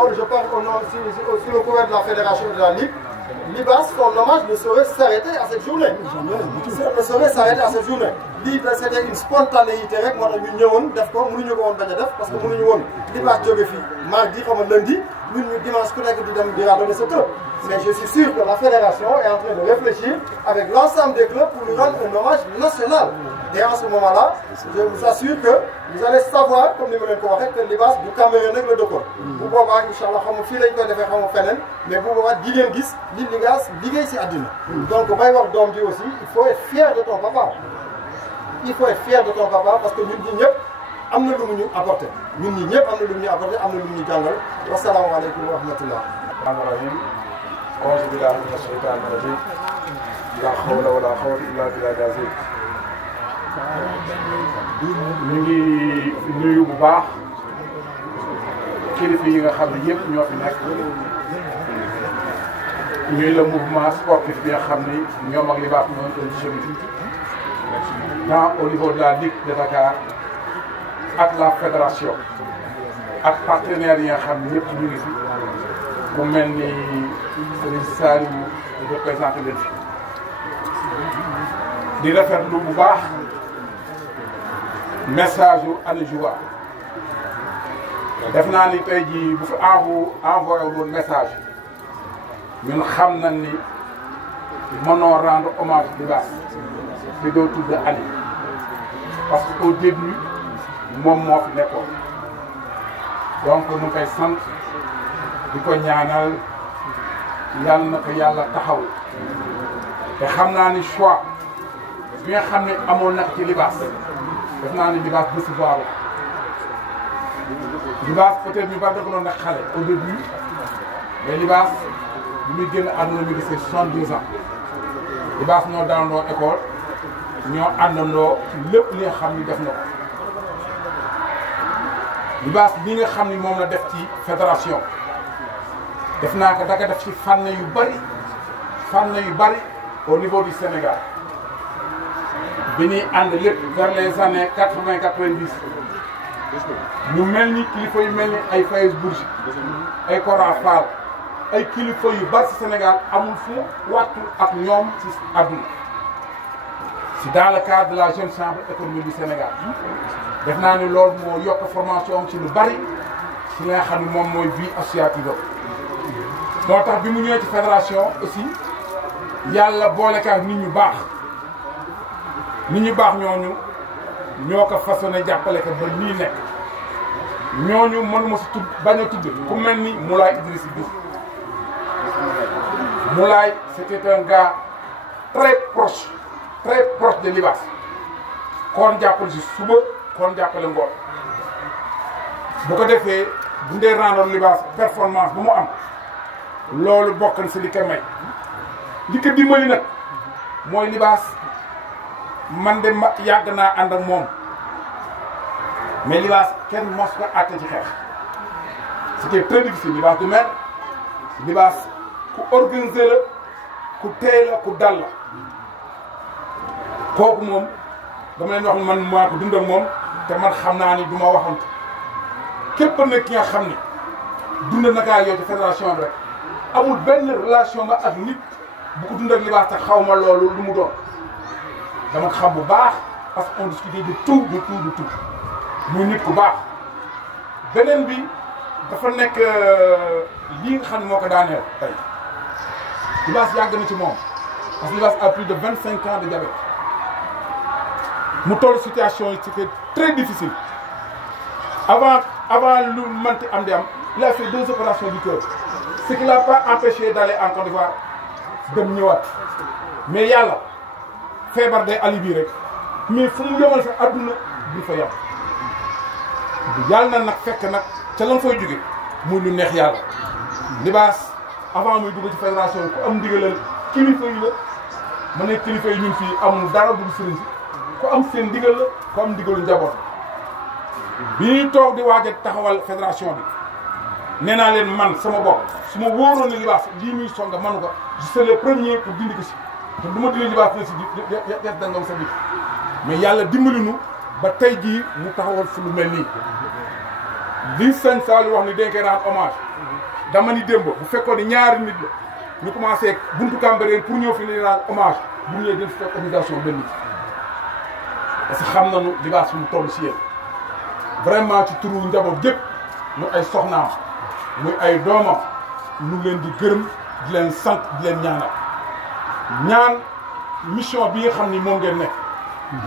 donc je parle au nom, sous le couvert de la fédération de la Ligue, Libaas, son hommage ne saurait s'arrêter à cette journée. Ne saurait s'arrêter à cette journée. Lii c'était une spontanéité rek moo tax ñu ñëwoon def ko mënuñu ko woon bañ a def parce que mënuñu woon Libaas jóge fii mardi xam nga lundi ñun ñu dimanche ku nekk di dem di randonner sa club. Mais je suis sûr que la fédération est en train de réfléchir avec l'ensemble des clubs pour lui rendre un hommage national. Et en ce moment-là, je vous assure que vous allez savoir, comme ni ma leen ko waxee, que Libaas du Cameroun rek la dëkkoon. Bu boobaa incha allah xam nga fii lañ koy defee xam nga feneen mais bu boobaa di ngeen gis li Libaas liggéey si àddina. Donc may wax doom ji aussi il faut être fier de ton papa. Il faut être fier de ton papa parce que ñun ñi ñëpp am na lu mu ñu apporté ñun ñi ñëpp am na lu mu ñu apporté am na lu mu ñu jàngal wasalaamaaleykum wa rahmatullah. أعوذ بالله من الشيطان الرجيم لا حول ولا قوة إلا بالله العظيم ñu ngi nuyu bu baax kilifa yi nga xam ne yëpp ñoo fi nekk ñuy le mouvement sportif bi nga xam ni ñoom ak Libaas ñoo doon cheminer tant au niveau de la Ligue de Dakar ak la fédération ak partenaires yi nga xam ne ñëpp ñu ngi fi mu mel ni Serigne Saliou représenté leen fi di rafetlu bu baax message yu Aliou Joua def naa ni tey jii bu fi envoyé woon message ñun xam nañ ni mënoo rendre hommage Libaas te doo tudd Ali parce que au début moom moo fi nekkoon donc ñu koy sant di ko ñaanal yàlla na ko yàlla taxaw te xam naa ni choix bi nga xam ne amoon na ci Libaas def naa ni Libaas décevoir la Libaas peut-être ñu bari da ko doon nekk xale au début mais Libaas bi muy génn àdduna mi ngi see 72 ans Libaas ñoo daandoo école ñoo àndandoo ci lépp li nga xam ni def na ko Libaas li nga xam ni moom la def ci fédération def naa ko daka def ci fànn yu bari au niveau du Sénégal bi ñuy ànd lépp vers les années 80-90 ñu mel ni kilifa yu mel ni ay Fayez Bourgi ay Kora Fall ay kilifa yu bari ci Sénégal amul fu wattu ak ñoom ci àdduna si dans le cadre de la jeune chambre économique du Sénégal def naa ni loolu moo yokk formation ci lu bari ci li nga xam ne moom mooy vie associative moo tax bi mu ñëwee ci fédération aussi yàlla boole ka nit ñu baax ñooñu ñoo ko façonné jàppale ko ba nii nekk ñooñu mënuma si tudd bañ a tudd ku mel ni Moulay Idriss Diouf Moulay c'était un gars très proche de Libaas kon jàppale si suba kon jàppale ngoon bu ko defee bu ndee rendre Libaas performance bu mu am loolu bokk na si li ko may li ko dimbali nag mooy Libaas man de yàgg naa ànd ak moom mais Libaas kenn mos ko àtte ci xeex c'était très difficile Libaas du mel Libaas ku organisé la ku teey la ku dal la kooku moom dama leen wax man maa ko dund ak moom te man xam naa ni du ma waxante képp nag ki nga xam ni dund na kaa yow ci fédération bi rek amul benn relation nga ak nit bu ko dund ak Libaas te xaw ma loolu lu mu doon dama ko xam bu baax parce qu'on discutait de tout muy nit ku baax beneen bi dafa nekk lii nga xam ne moo ko daaneel tey Libaas yàgg na ci moom parce que Libaas a plus de 25 ans de diabète mu toll situation yi c'était très difficile avant lu mënti am di am il a fait 2 opérations du cœur ce qui l'a pas empêché d'aller en Côte d'Ivoire dem ñëwaat mais yàlla feebar day alibi rek mais fu mu yemal sa adduna du fa yem yàlla na nag fekk nag ca la nga fay jóge muy lu neex yàlla Libaas avant muy dugg ci fédération ku am ndigalal kilifa yi la ma ne kilifa yi ñun fii amul dara dugg sëriñ si ku am seen ndigal la ku am ndigalu njaboot bi ñuy toog di waaj a taxawal fédération bi nee naa leen man sama bopp su ma wóoroon ne Libaas lii muy songa manu ko je suis le premier pour dindi ko si te du ma dindi Libaas na si def dangam sa biir mais yàlla dimbali nu ba tey jii mu taxawal fu lu mel nii li sëñ Saliou wax ni dañ koy rendre hommage dama ni démb bu fekkoon ni ñaari nit la ñu commencé buntu Cambérène pour ñëw fi ni rendre hommage bu ñëwee dañ fekk organisation benn nit parce que xam nañu Libaas fi mu toll si yéen vraiment ci turu njaboot gépp muy ay soxnaam muy ay doomam ñu leen di gërëm di leen sant di leen ñaan mission bi nga xam ni moom ngeen nekk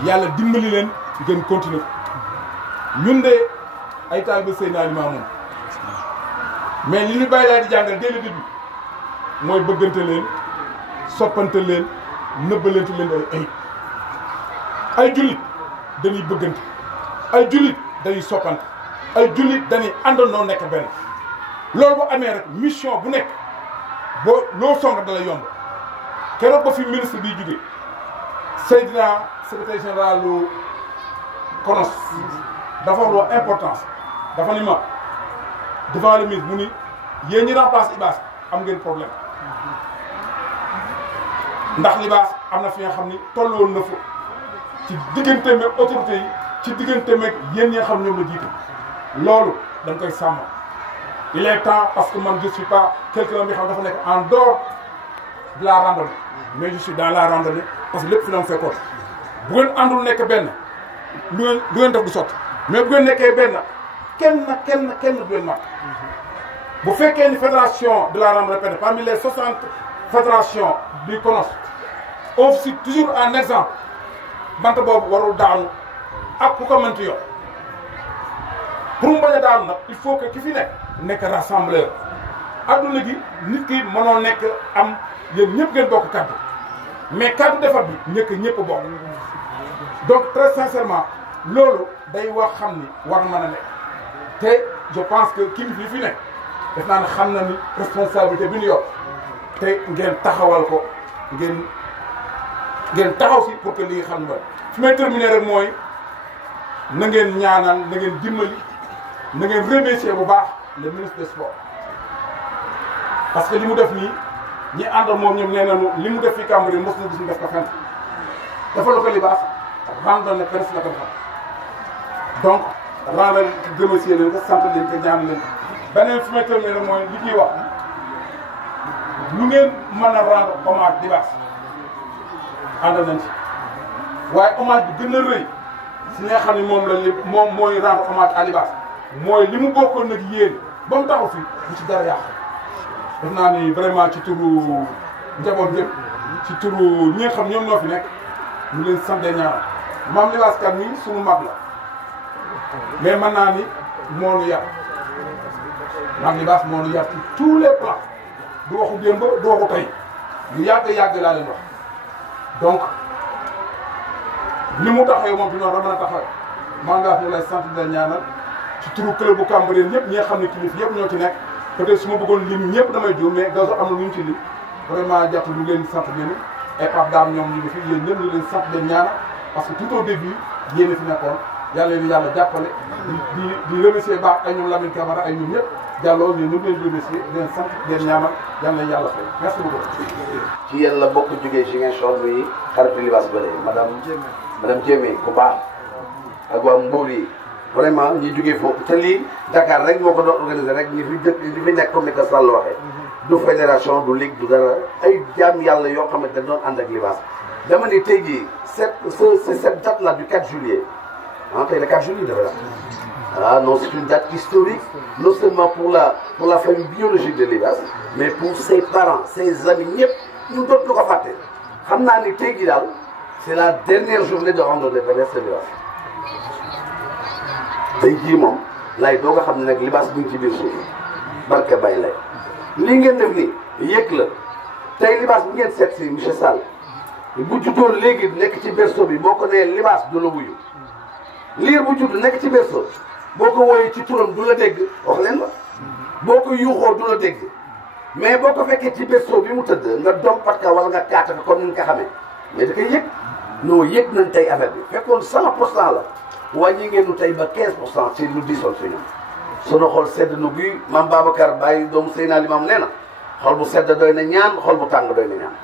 yàlla dimbali leen ngeen continuer ñun de ay taalibe Seydina Limaamu mais li ñu bàyyi laa di jàngal dès le début mooy bëggante leen soppante leen nëbbalante leen ay jullit dañuy bëggante ay jullit dañuy soppante ay jullit dañuy àndandoo nekk benn loolu bu amee rek mission bu nekk boo loo song dala yomb keroog ba fi ministre bi jóge Seydina secrétaire général lu CONOS dafa wax importance dafa ni ma devant le ministre mu ni yéen ñi remplace Libaas am ngeen problème ndax Libaas am na fi nga xam ni tolloon na fa ci diggante meeg autorité yi ci diggante meeg yéen ñi nga xam ñoom la jiite loolu dañ koy sàmm il est temps parce que man je suis pas quelqu'un bi xam dafa nekk en dehors de la randonnée mais je suis dans la randonnée parce que lépp fi la mu fekkoon bu ngeen àndul nekk benn lu ngeen def du sotti mais bu ngeen nekkee benn kenn du leen mat bu fekkee ni fédération de la randonnée benn parmi les 60 fédérations du CONOS on cite toujours un exemple bant boobu warul daanu ak ku ko mënti yor pour mu bañ a daanu nag il faut que ki fi nekk rassembleur adduna gi nit ki mënoo nekk am yéen ñëpp ngeen bokk kaddu mais kaddu defar bi ñëpp bokk donc très sincèrement loolu day wax xam ni war mën a nekk te je pense que kilifa yi fi nekk def naa ne xam na ni responsabilité bi ñu yor te ngeen taxawal ko ngeen taxaw si pour que li nga xam ne fi may terminer rek mooy na ngeen ñaanal na ngeen dimbali na ngeen remercier bu baax le ministre des sports parce que li mu def nii ñi àndal moom ñoom nee nañu li mu def fii Cambérène mos na gis ñu def ko fenn dafa la ko Libaas rendre na presse la ko defal donc rendre remercier leen ko sant leen ko ñaan leen ko beneen fi may terminer rek mooy li ñuy wax lu ngeen mën a rendre hommage Libaas ànd nañ ci waaye hommage bi gën a rëy si nga xam ne moom mooy rendre hommage à Libaas mooy li mu bokkoon nag yéen ba mu taxaw fi bu ci dara yàq def naa ni vraiment ci turu njaboot yëpp ci turu ñi nga xam ñoom ñoo fi nekk ñu leen sant ñaanal maam Libaas Kan mi suñu mag la mais mën naa ni moo nu yar maam Libaas moo nu yar ci tous les plans du waxu démb du waxu tey lu yàgg laa leen wax donc li mu taxawee moom fi noonu mën a taxawee maa ngi ñu lay sant di la ñaanal ci turu club bu Cambérène ñëpp ñi nga xam ne kilifa yëpp ñoo ci nekk peut-être su ma bëggoon lim ñëpp damay juum mais gazo am na lu ñu ci lim vraiment jàpp ñu leen sant leen et Pape Dame ñoom ñu ngi fi yéen ñëpp ñu leen sant leen ñaanal parce que tout au début yéen a fi nekkoon yàlla leen yàlla jàppale di remercier baax ay ñoom Lamine Camara ay ñoom ñëpp jàlloo ñu ngi leen remercier di leen sant di leen ñaanal yàlla na yàlla fay merci beaucoup. ci yéen la bokk jógee Ziguinchor muy xaritu Libaas Bële madame Diémé ku baax ak waa Mbour yi vraiment ñi jógee foofu te lii Dakar rek moo ko doon organisé rek ñi fi nekk comme ni ko Sall waxee du fédération du ligue du dara ay jaam yàlla yoo xamante ne doon ànd ak Libaas dama ne tey jii cette date là du 4 juillet ah tey le 4 juillet dafa ah non c'est une date historique non seulement pour la famille biologique de Libaas mais pour ses parents ses amis ñëpp ñu dootu ko fàtte xam naa ni tey jii daal c'est la dernière journée de randonnée pédestre Libaas tey jii moom lay doo nga xam ne nag Libaas bu ñu ci biir suuf barke bay lay li ngeen def nii yëg la tey Libaas bu ngeen seet si monsieur Sall bu juddoon léegi nekk ci berceau bi boo ko nee Libaas du la wuyu liir bu judd nekk ci berceau boo ko wooyee ci turam du la dégg wax leen la boo ko yuuxoo du la dégg mais boo ko fekkee ci berceau bi mu tëdd nga dompat ka wala nga kaata ka comme ni nga ko xamee mais da koy yëg non yëg nañ tey affaire bi fekkoon 100% la wàññi ngeen nu tey ba 15% ci lu diisoon suñu sunu xol sedd na guy maam Babacar bàyyi doomu Seydina Limam nee na xol bu sedd doy na ñaan xol bu tàng doy na ñaan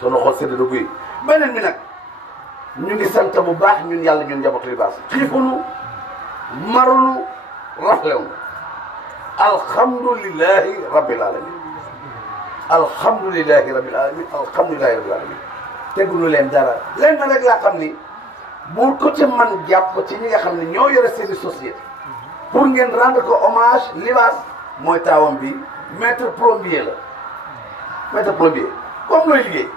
sunu xol sedd na guy beneen bi nag ñu ngi sant bu baax ñun yàlla ñun njabootu Libaas xiifunu marunu raflewunu alhamdulillahi rabbil alamin alhamdulillahi rabbil alamin alhamdulillahi rabbil alamin tegulu leen dara leen na rek laa xam ni bu ko ci man jàpp ci ñi nga xam ne ñoo yore seeni société pour ngeen rendre ko hommage Libaas mooy taawam bi maître plombier la maître plombier comme looy liggéey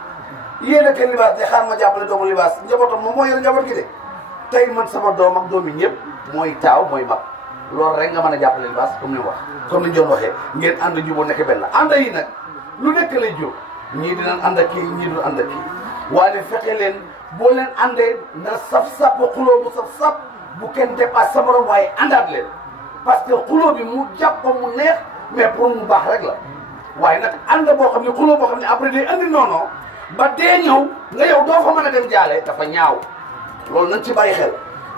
yéen a ke Libaas de xaar ma jàppale doomu Libaas njabootam moom moo yore njaboot gi de tey man sama doom ak doom yi ñëpp mooy taaw mooy mag loolu rek nga mën a jàppale Libaas comme ni mu wax comme ni ñu doon waxee ngeen ànd juboo nekk benn ànd yi nag lu nekk lay jóg ñii dinañ ànd ak kii ñii du ànd ak kii waaye fexe leen boo leen àndee na saf-sap xuloo bu saf-sap bu kenn dépasse sa morom waaye àndaat leen parce que xuloo bi mu jàpp mu neex mais pour mu baax rek la waaye nag ànd boo xam ne xuloo boo xam ne après day andi noonu ba dee ñëw nga yow doo fa mën a dem jaale dafa ñaaw loolu nañ ci bàyyi xel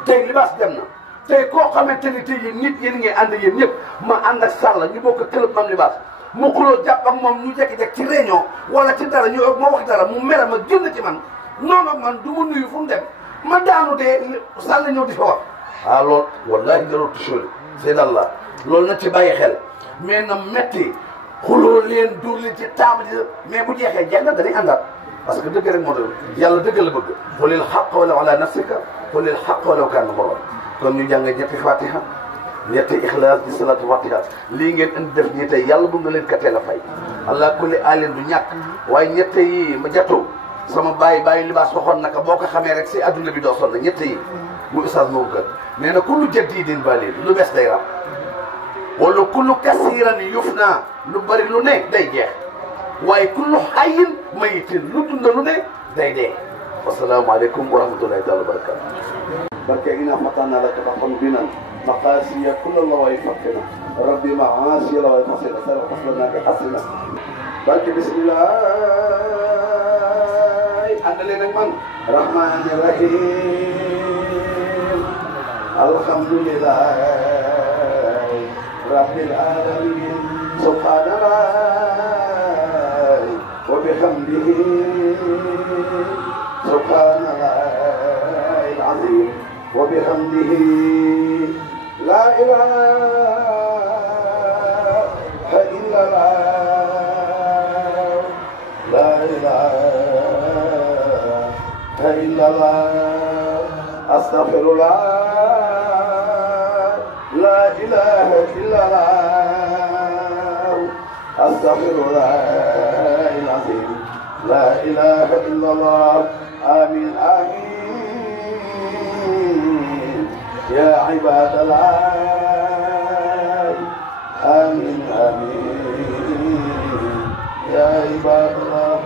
tey Libaas dem na tey koo xamante ni tey yéen nit yéen ngay ànd yéen ñëpp ma ànd ak Sall ñu bokk club Mame Libaas mu xuloo jàpp ak moom ñu jekki-jekk ci réunion wala ci dara ñu ma wax dara mu mere ma génn ci man noonu ak man du ma nuyu fu mu dem ma daanu dee Sall ñëw di fa wax ah loolu wallahi jarul toujours c'est Allah loolu na ci bàyyi xel mais na metti xuloo leen dóor leen ci table mais bu jeexee jeex na dañuy àndaat parce que dëgg rek moo doon yàlla dëgg la bëgg qulil haqq walaw ala nafsika qulil haqq walaw kaana murran kon ñu jàng ñetti fatiha ñetti ixlaas di salatu fatiha lii ngeen indi def ñi tey yàlla bu nga leen katee la fay allah kulli alin du ñàkk waaye ñette yi ma jatoo sama bàyyi Libaas waxoon naka boo ko xamee rek si adduna bi doo sonn ñette yi mu ustaas moo gën nee na kullu jadidin balil lu bees day ram wala kullu kasiran yufna lu bari lu ne day jeex waaye kullu hayyin mayitin lu dund lu ne day dee wasalaamu aleykum wa rahmatullahi taala wa barakatu barke ina fatana laka fathan binan maqasiya kulla lawaay fakkina rabbi maasiya lawaay fasina sara faslana ka hasina barke bismillah àndale nag man rahmani rahim alhamdulillah rabbil alamin subhanallah wa bihamdihi subhanallah al-azim wa bihamdihi la ilaha illallah la ilaha illallah astaghfirullah la ilaha illallah astaghfirullah al-azim la ilaha illallah amin amin ya ibadallah amin amin ya ibadallah